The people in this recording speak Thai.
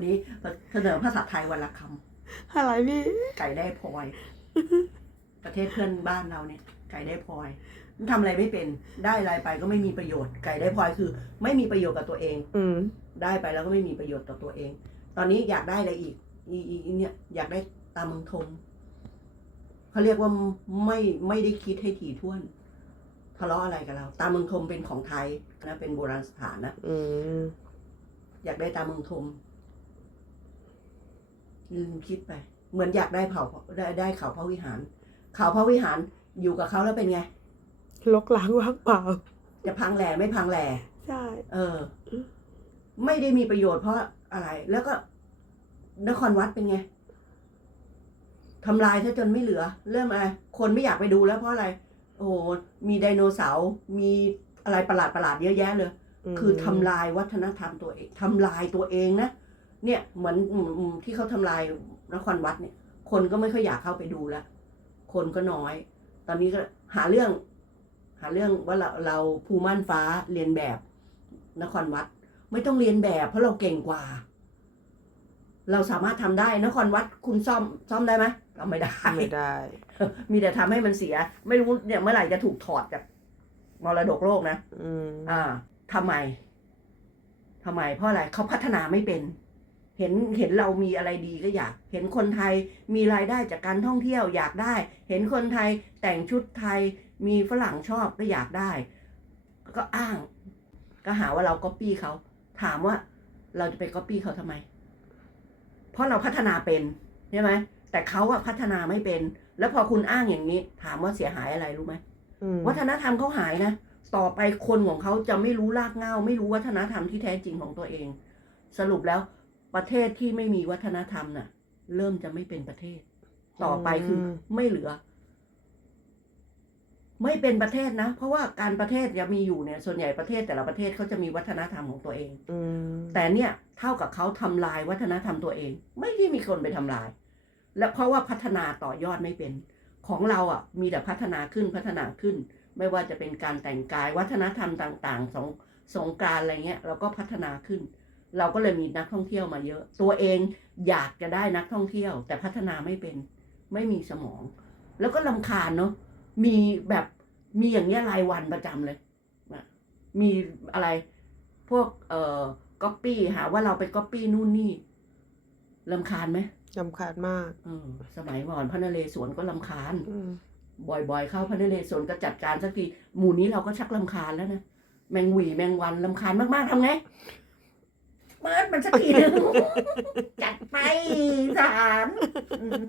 วันนี้เสนอภาษาไทยวันละคอะไรพี่ำไก่ได้พลอย ประเทศเพื่อนบ้านเราเนี่ย ไก่ได้พลอยมันทำอะไรไม่เป็นได้อะไรไปก็ไม่มีประโยชน์ไก่ได้พลอยคือ ไม่มีประโยชน์กับตัวเอง อืมได้ไปแล้วก็ไม่มีประโยชน์ต่อตัวเอง ตอนนี้อยากได้อะไรอีกอีอีอีเนี่ยอยากได้ตามเมืองทมเขาเรียกว่าไม่ไม่ได้คิดให้ถี่ถ้วนทะเลาะอะไรกับเรา ตามเมืองทมเป็นของไทยนะเป็นโบราณสถานนะอืมอยากได้ตามเมืองทม ลืมคิดไป เหมือนอยากได้เผาได้ได้เขาพระวิหาร เขาพระวิหารอยู่กับเขาแล้วเป็นไงลกล้างว่างเปล่า จะพังแหล่ไม่พังแหล่ใช่ เออ ไม่ได้มีประโยชน์เพราะอะไร แล้วก็นครวัดเป็นไงทำลายซะจนไม่เหลือ เริ่มอะไร คนไม่อยากไปดูแล้วเพราะอะไร โอ้โห มีไดโนเสาร์ มีอะไรประหลาดประหลาดๆเยอะแยะเลยมคือทำลายวัฒนธรรมตัวเองทำลายตัวเองนะ เนี่ยเหมือนอืมอืมที่เขาทำลายนครวัดเนี่ย คนก็ไม่ค่อยอยากเข้าไปดูแล้วคนก็น้อย ตอนนี้ก็หาเรื่อง หาเรื่องว่าเราเราภูม่านฟ้าเรียนแบบนครวัด ไม่ต้องเรียนแบบเพราะเราเก่งกว่า เราสามารถทำได้นครวัดคุณซ่อมซ่อมได้ไหมก็ไม่ได้ไม่ได้ มีแต่ทำให้มันเสีย ไม่รู้เนี่ยเมื่อไหร่จะถูกถอดจากมรดกโลกนะ อืม อ่าทำไมทำไม เพราะอะไรเขาพัฒนาไม่เป็น เห็นเห็นเรามีอะไรดีก็อยาก เห็นคนไทยมีรายได้จากการท่องเที่ยวอยากได้ เห็นคนไทยแต่งชุดไทยมีฝรั่งชอบก็อยากได้ ก็อ้าง ก็หาว่าเราก๊อปปี้เขาถามว่าเราจะไปก๊อปปี้เขาทำไม เพราะเราพัฒนาเป็นใช่ไหมแต่เขาอะพัฒนาไม่เป็น แล้วพอคุณอ้างอย่างนี้ ถามว่าเสียหายอะไรรู้ไหมอืมวัฒนธรรมเขาหายนะต่อไปคนของเขาจะไม่รู้รากเหง้า ไม่รู้วัฒนธรรมที่แท้จริงของตัวเอง สรุปแล้ว ประเทศที่ไม่มีวัฒนธรรมน่ะ เริ่มจะไม่เป็นประเทศ ต่อไปคืออไม่เหลือ ไม่เป็นประเทศนะ เพราะว่าการประเทศจะมีอยู่เนี่ย ส่วนใหญ่ประเทศแต่ละประเทศเขาจะมีวัฒนธรรมของตัวเองอืมแต่เนี่ย เท่ากับเขาทำลายวัฒนธรรมตัวเอง ไม่ได้มีคนไปทำลาย และเพราะว่าพัฒนาต่อยอดไม่เป็น ของเราอะ มีแต่พัฒนาขึ้นพัฒนาขึ้น ไม่ว่าจะเป็นการแต่งกายวัฒนธรรมต่าง ๆ สงสงกรารอะไรเงี้ยเราก็พัฒนาขึ้น เราก็เลยมีนักท่องเที่ยวมาเยอะ ตัวเองอยากจะได้นักท่องเที่ยว แต่พัฒนาไม่เป็นไม่มีสมอง แล้วก็ลำคาญเนาะมีแบบมีอย่างเงี้ยรายวันประจำเลยอะมีอะไรพวกเอ่อก๊อปปี้หาว่าเราไปก๊อปปี้นู่นนี่ลำคาญไหมลำคาญมากเออสมัยก่อนพระนเรศวรก็ลำคาญอืมบ่อยๆ เข้าพระนเรศวรก็จัดการสักทีหมู่นี้เราก็ชักลำคาญแล้วนะแมงหวีแมงวันลำคาญมากๆทำไงเปิด มันสักทีหนึงจัดไปสารอืม